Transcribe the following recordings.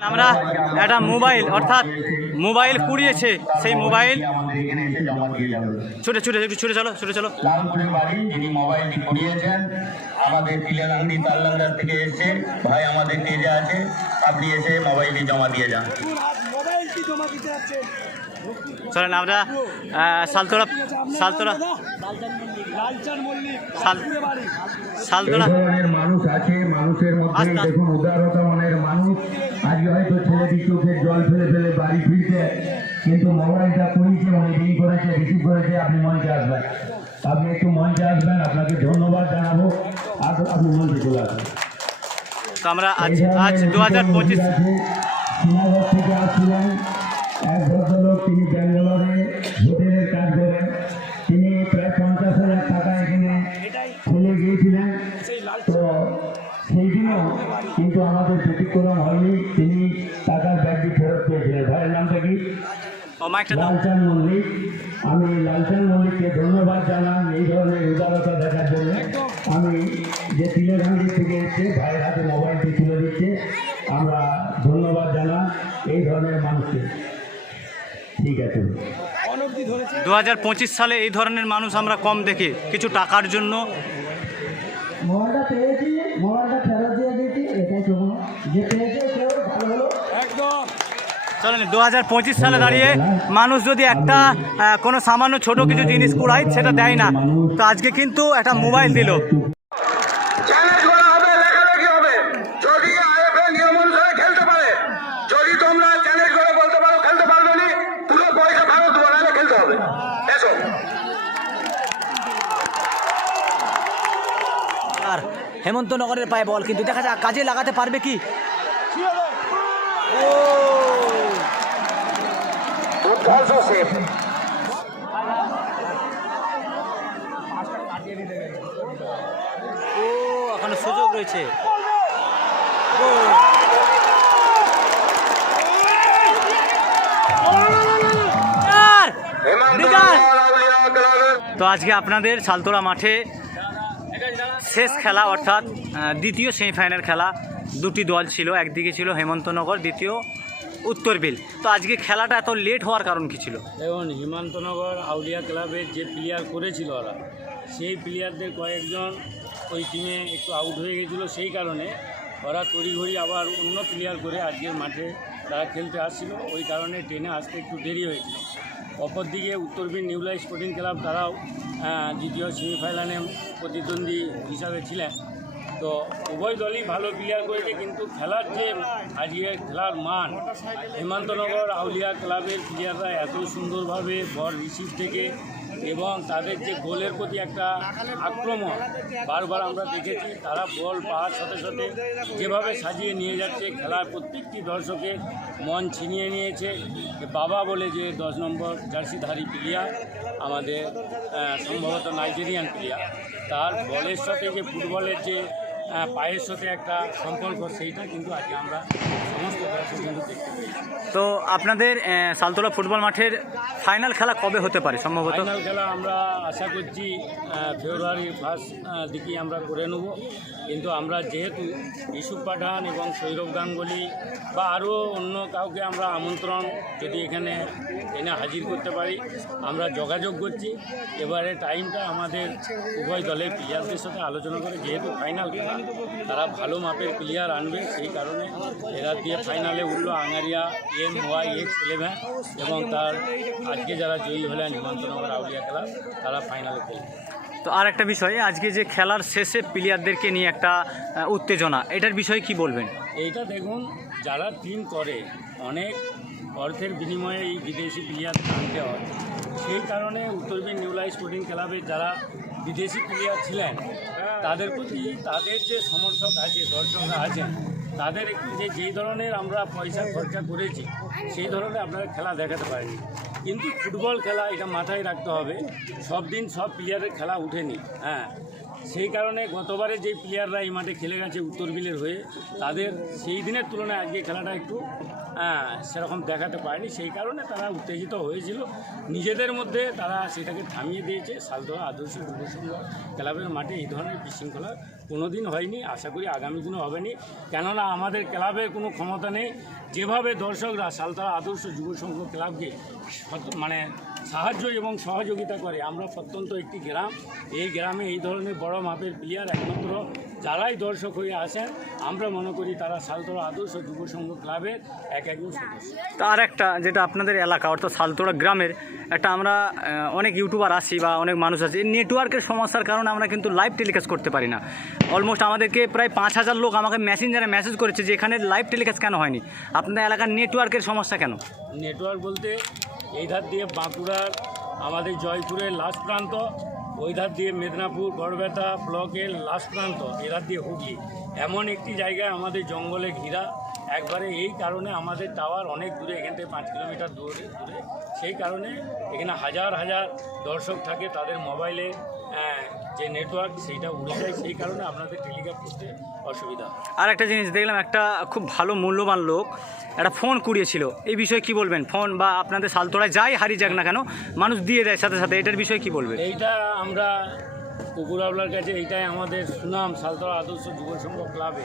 আমরা একটা মোবাইল অর্থাৎ মোবাইল কুড়িয়েছে, সেই মোবাইল ছুটে ছুটে একটু ছুটে চলো ছুটে চলো। লালপুরের বাড়ি যিনি মোবাইলটি কুড়িয়েছেন আমাদের তিলেনাঙ্গি তাললাঙ্গার থেকে এসে ভাই আমাদের তেজে আছে, আপনি এসে মোবাইলটি জমা দিয়ে যান। চলেন আমরা সালতোড়া মানুষ আছে, মানুষের মধ্যে দেখুন উদারতা মনের মানুষ। আজকে হয়তো ছেলেটি চোখের জল ফেলে ফেলে বাড়ি ফিরছে, কিন্তু মোবাইলটা কুড়িয়েছে, অনেকদিন করেছে, রিসিভ করেছে। আপনি মঞ্চে আসবেন, আপনি একটু মঞ্চে আসবেন, আপনাকে ধন্যবাদ জানাবো। আর আপনি মঞ্চে চলে আসবেন। তো আমরা আজ 2025 শ্রীনগর থেকে আসছিলেন এক ভদ্রলোক, তিনি ব্যাঙ্গালোরে হোটেলের কাজ করেন। তিনি প্রায় 50,000 টাকা এখানে ফেলে গিয়েছিলেন। তো সেই দিনও কিন্তু আমাদের ব্যতিক্রম হয়নি, তিনি টাকার ব্যাগটি ফেরত পেয়েছিলেন। ভাইয়ের নামটা কি? লালচাঁদ মল্লিক। আমি লালচাঁদ মল্লিককে ধন্যবাদ জানান এই ধরনের উদারতা দেখার জন্য। আমি যে তিলেভাঙ্গি থেকে এসছে ভাইয়ের হাতে মোবাইলটি তুলে দিচ্ছে, আমরা ধন্যবাদ জানান এই ধরনের মানুষকে। ঠিক আছে। 2025 সালে এই ধরনের মানুষ আমরা কম দেখি, কিছু টাকার জন্য। মোবাইলটা পেয়েছি, মোবাইলটা ফেরত দিয়ে দিয়েছি, এটাই শোনো যে পেয়েছে কেউ ভালো হলো একদম। চলেন 2025 সালে দাঁড়িয়ে মানুষ যদি একটা কোনো সামান্য ছোট কিছু জিনিস কুড়ায় সেটা দেয় না, তো আজকে কিন্তু একটা মোবাইল দিল। আর হেমন্তনগরের পায়ে বল, কিন্তু দেখা যাক কাজে লাগাতে পারবে কি। এখনো সুযোগ রয়েছে। তো আজকে আপনাদের সালতোড়া মাঠে শেষ খেলা, অর্থাৎ দ্বিতীয় সেমিফাইনাল খেলা। দুটি দল ছিল, একদিকে ছিল হেমন্তনগর, দ্বিতীয় উত্তর বিল। তো আজকে খেলাটা এত লেট হওয়ার কারণ কি ছিল? দেখুন, হেমন্তনগর আউলিয়া ক্লাবের যে প্লেয়ার করেছিল ওরা, সেই প্লেয়ারদের কয়েকজন ওই টিমে একটু আউট হয়ে গেছিলো, সেই কারণে ওরা তড়িঘড়ি আবার অন্য প্লেয়ার করে আজকের মাঠে তারা খেলতে আসছিল, ওই কারণে ট্রেনে আসতে একটু দেরি হয়েছিল। অপরদিকে উত্তরবীর নিউলাই স্পোর্টিং ক্লাব তারাও দ্বিতীয় সেমিফাইনালে প্রতিদ্বন্দ্বী হিসাবে ছিলেন। তো উভয় দলই ভালো প্লেয়ার করেছে, কিন্তু খেলার যে আজকে খেলার মান, হেমন্তনগর আউলিয়া ক্লাবের প্লেয়াররা এত সুন্দরভাবে বল রিসিভ থেকে এবং তাদের যে গোলের প্রতি একটা আক্রমণ বারবার আমরা দেখেছি, তারা বল পাওয়ার সাথে সাথে যেভাবে সাজিয়ে নিয়ে যাচ্ছে, খেলার প্রত্যেকটি দর্শকের মন ছিনিয়ে নিয়েছে। বাবা বলে যে 10 নম্বর জার্সিধারী প্লেয়ার, আমাদের সম্ভবত নাইজেরিয়ান প্লেয়ার, তার বলের সাথে যে ফুটবলের যে পায়ের সাথে একটা সম্পর্ক, সেইটা কিন্তু আজকে আমরা সমস্ত দর্শক কিন্তু দেখতে পাই। তো আপনাদের সালতোড়া ফুটবল মাঠের ফাইনাল খেলা কবে হতে পারে সম্ভবত? ফাইনাল খেলা আমরা আশা করছি ফেব্রুয়ারি ফার্স্ট দিকেই আমরা করে নেব, কিন্তু আমরা যেহেতু ইউসুফ পাঠান এবং সৌরভ গাঙ্গুলি বা আরও অন্য কাউকে আমরা আমন্ত্রণ যদি এখানে এনে হাজির করতে পারি, আমরা যোগাযোগ করছি। এবারে টাইমটা আমাদের উভয় দলের প্লেয়ারদের সাথে আলোচনা করে, যেহেতু ফাইনাল খেলা তারা ভালো মাপের প্লেয়ার আনবে, সেই কারণে এরা দিয়ে ফাইনালে উঠলো আঙ্গারিয়া MYX11 এবং তার আজকে যারা জয়ী হলেন হেমন্তনগর আউলিয়া ক্লাব, তারা ফাইনালে খেলবে। তো আর একটা বিষয়, আজকে যে খেলার শেষে প্লেয়ারদেরকে নিয়ে একটা উত্তেজনা, এটার বিষয়ে কি বলবেন? এইটা দেখুন, যারা টিম করে অনেক অর্থের বিনিময়ে এই বিদেশি প্লেয়ার আনতে হয়, সেই কারণে উত্তরবীর নিউলাই স্পোর্টিং ক্লাবের যারা বিদেশি প্লেয়ার ছিলেন তাদের প্রতি তাদের যে সমর্থক আছে, দর্শকরা আছেন, তাদের একটু যেই ধরনের আমরা পয়সা খরচা করেছি সেই ধরনের আপনারা খেলা দেখাতে পারেনি। কিন্তু ফুটবল খেলা, এটা মাথায় রাখতে হবে, সব দিন সব প্লেয়ারের খেলা উঠেনি। সেই কারণে গতবারে যে প্লেয়াররা এই মাঠে খেলে গেছে উত্তর বিলের হয়ে, তাদের সেই দিনের তুলনায় আজকে খেলাটা একটু সেরকম দেখাতে পারেনি, সেই কারণে তারা উত্তেজিত হয়েছিল। নিজেদের মধ্যে তারা সেটাকে থামিয়ে দিয়েছে। সালতোড়া আদর্শ যুব সংঘ ক্লাবের মাঠে এই ধরনের বিশৃঙ্খলা কোনো দিন হয়নি, আশা করি আগামী দিনও হবে না, কেননা আমাদের ক্লাবের কোনো ক্ষমতা নেই যেভাবে দর্শকরা সালতলা আদর্শ যুব সংঘ ক্লাবকে মানে সাহায্য এবং সহযোগিতা করে, আমরা প্রত্যন্ত একটি গ্রাম, এই গ্রামে এই ধরনের বড় মাপের প্লেয়ার একমাত্র যারাই দর্শক হয়ে আসেন আমরা মনে করি তারা সালতলা আদর্শ যুব সংঘ ক্লাবের একজন সদস্য। তার একটা যেটা আপনাদের এলাকা অর্থাৎ সালতোড়া গ্রামের একটা আমরা অনেক ইউটিউবার আছি বা অনেক মানুষ আছে, এই নেটওয়ার্কের সমস্যার কারণে আমরা কিন্তু লাইভ টেলিকাস্ট করতে পারি না। অলমোস্ট আমাদেরকে প্রায় 5,000 লোক আমাকে মেসেঞ্জারে মেসেজ করেছে যে এখানে লাইভ টেলিকাস্ট কেন হয়নি, আপনাদের এলাকার নেটওয়ার্কের সমস্যা কেন? নেটওয়ার্ক বলতে এই ধার দিয়ে বাঁকুড়ার আমাদের জয়পুরের লাস্ট প্রান্ত, ওই ধার দিয়ে মেদিনীপুর গড়বেতা ব্লকের লাস্ট প্রান্ত, এধার দিয়ে হুগলি, এমন একটি জায়গায় আমাদের জঙ্গলে ঘেরা একবারে, এই কারণে আমাদের টাওয়ার অনেক দূরে, এখান থেকে 5 কিলোমিটার দূরে, সেই কারণে এখানে হাজার হাজার দর্শক থাকে, তাদের মোবাইলে যে নেটওয়ার্ক সেইটা উড়ে যায়, সেই কারণে আপনাদের টেলিকাস্ট করতে অসুবিধা। আর একটা জিনিস দেখলাম, একটা খুব ভালো মূল্যবান লোক একটা ফোন কুড়িয়েছিল, এই বিষয়ে কি বলবেন? ফোন বা আপনাদের সালতোড়ায় যাই হারিয়ে যাক না কেন মানুষ দিয়ে দেয় সাথে সাথে, এটার বিষয়ে কি বলবেন? এইটা আমরা কুকুরাবলার কাছে এইটাই আমাদের সুনাম সালতলা আদর্শ যুব সংঘ ক্লাবে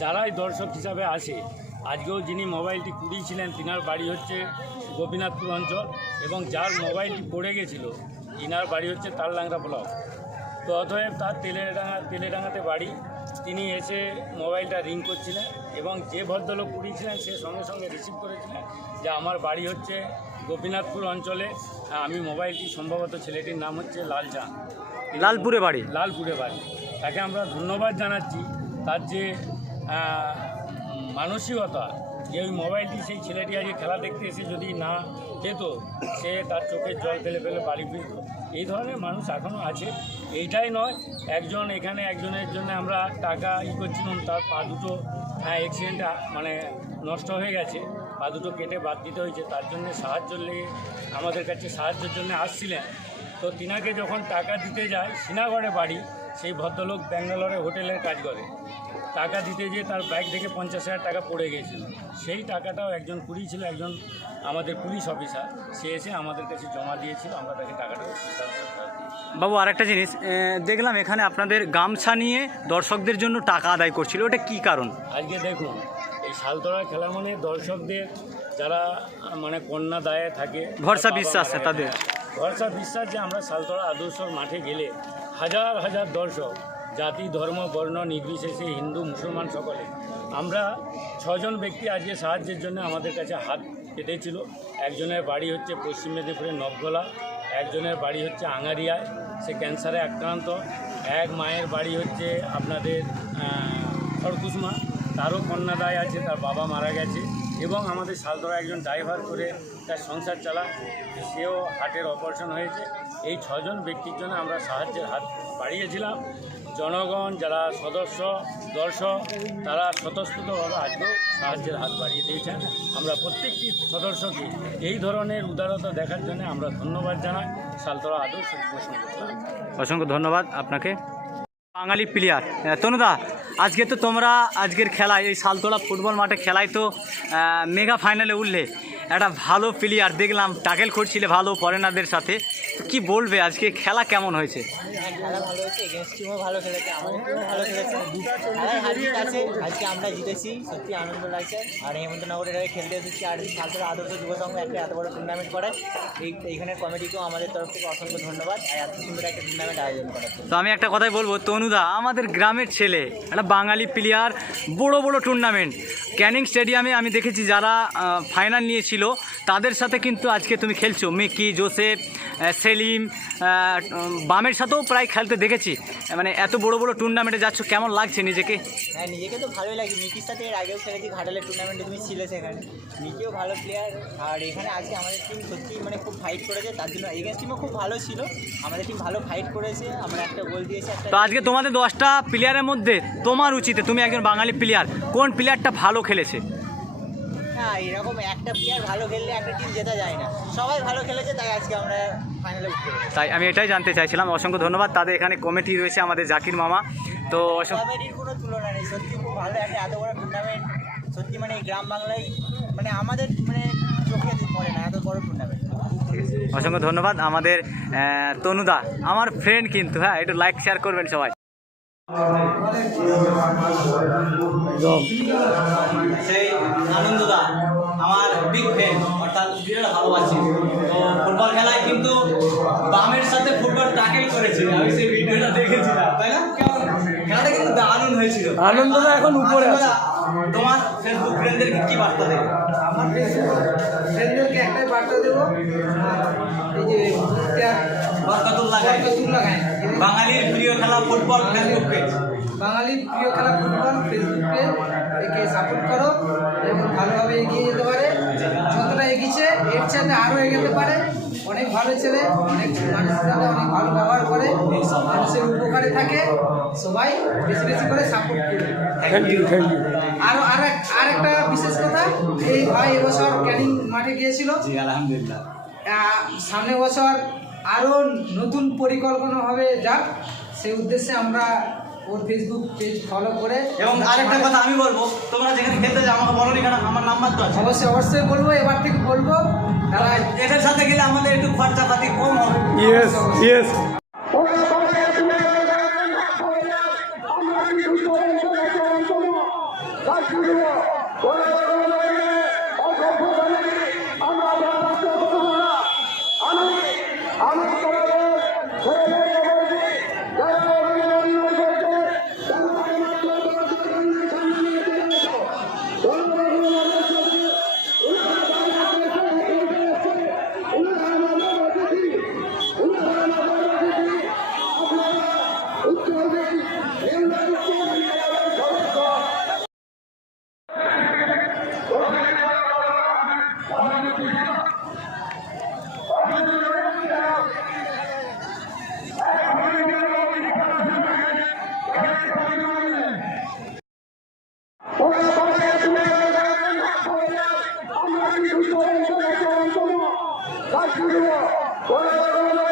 যারাই দর্শক হিসাবে আসে। আজকেও যিনি মোবাইলটি কুড়িয়েছিলেন তিনার বাড়ি হচ্ছে গোপীনাথপুর অঞ্চল, এবং যার মোবাইলটি পড়ে গেছিলো ইনার বাড়ি হচ্ছে তালডাংরা ব্লক। তো অতএব তার তেলেডাঙ্গাতে বাড়ি, তিনি এসে মোবাইলটা রিং করছিলেন এবং যে ভদ্রলোক কুড়িয়েছিলেন সে সঙ্গে সঙ্গে রিসিভ করেছিলেন যে আমার বাড়ি হচ্ছে গোপীনাথপুর অঞ্চলে, আমি মোবাইলটি সম্ভবত ছেলেটির নাম হচ্ছে লালচাঁদ, লালপুরে বাড়ি। লালপুরে বাড়ি। তাকে আমরা ধন্যবাদ জানাচ্ছি তার যে মানসিকতা, যে ওই মোবাইলটি সেই ছেলেটি আজকে খেলা দেখতে এসে যদি না পেত সে তার চোখের জল ফেলে ফেলে বাড়ি ফিরত। এই ধরনের মানুষ এখনও আছে। এইটাই নয়, একজনের জন্য আমরা টাকা করছিলাম, তার পা দুটো অ্যাক্সিডেন্টে মানে নষ্ট হয়ে গেছে, পা দুটো কেটে বাদ দিতে হয়েছে, তার জন্য সাহায্য লেগে আমাদের কাছে সাহায্যের জন্য আসছিলেন। তো তিনাকে যখন টাকা দিতে যায়, শ্রীনগরে বাড়ি, সেই ভদ্রলোক ব্যাঙ্গালোরে হোটেলের কাজ করে, টাকা দিতে গিয়ে তার ব্যাগ থেকে 50,000 টাকা পড়ে গিয়েছিল। সেই টাকাটাও একজন কুড়িয়েছিল, একজন আমাদের পুলিশ অফিসার, সে এসে আমাদের কাছে জমা দিয়েছিল, আমরা তাকে টাকাটাও বাবু আরেকটা জিনিস দেখলাম, এখানে আপনাদের গামছা নিয়ে দর্শকদের জন্য টাকা আদায় করছিল, ওটা কি কারণ? আজকে দেখুন, এই সালতোড়া খেলা মানে দর্শকদের যারা মানে কন্যা দায়ে থাকে, ভরসা বিশ্বাস তাদের ভরসা বিশ্বাস, যে আমরা সালতোড়া আদর্শ মাঠে গেলে হাজার হাজার দর্শক, জাতি ধর্ম বর্ণ নির্বিশেষে, হিন্দু মুসলমান সকলে, আমরা 6 জন ব্যক্তি আজকে সাহায্যের জন্য আমাদের কাছে হাত পেতেছিল। একজনের বাড়ি হচ্ছে পশ্চিম মেদিনীপুরের নবগোলা, একজনের বাড়ি হচ্ছে আঙারিয়ায়, সে ক্যান্সারে আক্রান্ত, এক মায়ের বাড়ি হচ্ছে আপনাদের খড়কুসমা, তারও কন্যাদায় আছে, তার বাবা মারা গেছে, এবং আমাদের সালতোড়া একজন ড্রাইভার করে তার সংসার চালায়, সেও হার্টের অপারেশন হয়েছে। এই 6 জন ব্যক্তির জন্য আমরা সাহায্যের হাত বাড়িয়েছিলাম। জনগণ যারা সদস্য দর্শক তারা স্বতঃস্ফূর্তভাবে আজকেও সাহায্যের হাত বাড়িয়ে দিয়েছেন। আমরা প্রত্যেকটি সদস্যকে এই ধরনের উদারতা দেখার জন্য আমরা ধন্যবাদ জানাই সালতোড়া আদর্শ যুব সংঘ ক্লাব। অসংখ্য ধন্যবাদ আপনাকে। বাঙালি প্লেয়ার তনুদা, আজকে তো তোমরা আজকের খেলায় এই সালতোড়া ফুটবল মাঠে খেলায় তো মেগা ফাইনালে উঠলে, একটা ভালো প্লেয়ার দেখলাম ট্যাকেল করছিলে ভালো ফরেনারদের সাথে, কি বলবে আজকে খেলা কেমন হয়েছে? খেলা ভালো হয়েছে, এগেন্স্ট টিমও ভালো খেলেছে, আমাদের টিমও ভালো খেলেছে, খেলায় হারিয়ে আছে, আজকে আমরা জিতেছি, সত্যি আনন্দ লাগছে। আর হেমন্তনগরের হয়ে খেলতে এসেছি, আর সালতোড়া আদর্শ যুব সংঘ একটা এত বড় টুর্নামেন্ট করে, এইখানের কমিটিকেও আমাদের তরফ থেকে অসংখ্য ধন্যবাদ, আর এত সুন্দর একটা টুর্নামেন্ট আয়োজন করার জন্য। তো আমি একটা কথাই বলবো, তনুদা আমাদের গ্রামের ছেলে, একটা বাঙালি প্লেয়ার, বড় বড় টুর্নামেন্ট ক্যানিং স্টেডিয়ামে আমি দেখেছি যারা ফাইনাল নিয়েছিল তাদের সাথে কিন্তু আজকে তুমি খেলছো, মিকি, জোসেফ, সেলিম, বামের সাথেও প্রায় খেলতে দেখেছি, মানে এত বড় বড় টুর্নামেন্টে যাচ্ছ, কেমন লাগছে নিজেকে? হ্যাঁ, নিজেকে তো ভালোই লাগে, মিকির সাথে এর আগেও খেলেছি, ঘাটালের টুর্নামেন্টে তুমি ছিলে সেখানে, মিকিও ভালো প্লেয়ার। আর এখানে আজকে আমাদের টিম সত্যি মানে খুব ফাইট করেছে, তার জন্য এগেন্স্ট টিমও খুব ভালো ছিল, আমাদের টিম ভালো ফাইট করেছে, আমরা একটা গোল দিয়েছি। তো আজকে তোমাদের 10টা প্লেয়ারের মধ্যে তোমার উচিতে, তুমি একজন বাঙালি প্লেয়ার, কোন প্লেয়ারটা ভালো খেলেছে? হ্যাঁ, এরকম একটা প্লেয়ার ভালো খেললে একটা টিম জেতা যায় না, সবাই ভালো খেলেছে, তাই আজকে আমরা ফাইনালে উঠতে পেরেছি। তাই আমি এটাই জানতে চাইছিলাম। অসংখ্য ধন্যবাদ। তাদের এখানে কমিটি রয়েছে আমাদের জাকির মামা, তো কমিটির কোনো তুলনা নেই, সত্যি খুব ভালো একটা এত বড় টুর্নামেন্ট, সত্যি মানে এই গ্রাম বাংলায় মানে আমাদের মানে চোখে পড়ে না এত বড় টুর্নামেন্ট। অসংখ্য ধন্যবাদ। আমাদের তনুদা আমার ফ্রেন্ড কিন্তু, হ্যাঁ একটু লাইক শেয়ার করবেন সবাই। সেই আনন্দদা আমার বিগ ফ্যান, অর্থাৎ বিরাট ভালোবাসি। তো ফুটবল খেলায় কিন্তু বামের সাথে ফুটবল টাকেই করেছে, আমি সেই ভিডিওটা দেখেছিলাম, তাই না? কেমন খেলাটা কিন্তু দারুণ হয়েছিল। আনন্দদা এখন উপরে আছে। তোমার ফেসবুক ফ্রেন্ডদেরকে কি বার্তা দেবে? আমার ফ্রেন্ডদেরকে একটাই বার্তা দেবো, এই যে বরকতুল লাগাই বাঙালির প্রিয় খেলা ফুটবল ফেসবুক পেজ। বাঙালির প্রিয় খেলা ফুটবল ফেসবুক পেজ, একে সাপোর্ট করো এবং ভালোভাবে এগিয়ে যেতে পারে। যতটা এগিয়েছে এর চাইতে আরও এগোতে পারে। অনেক ভালো ছেলে, অনেক মানুষের সাথে অনেক ভালো ব্যবহার করে, মানুষের উপকারে থাকে। সবাই বেশি বেশি করে সাপোর্ট করবে। Thank you, thank you. আর একটা বিশেষ কথা, এই ভাই এবছর ক্যানিং মাঠে গিয়েছিল। জি আলহামদুলিল্লাহ। সামনের বছর আরও নতুন পরিকল্পনা হবে যাক, সেই উদ্দেশ্যে আমরা ওর ফেসবুক পেজ ফলো করে। এবং আরেকটা কথা আমি বলবো, তোমরা যেখানে খেলতে যাও আমাকে বলো নি কেন, আমার নাম্বার তো আছে। অবশ্যই বলবো, এবার থেকে বলবো। তারা এদের সাথে গেলে আমাদের একটু খরচাপাতি কম হবে। ইয়েস আমরা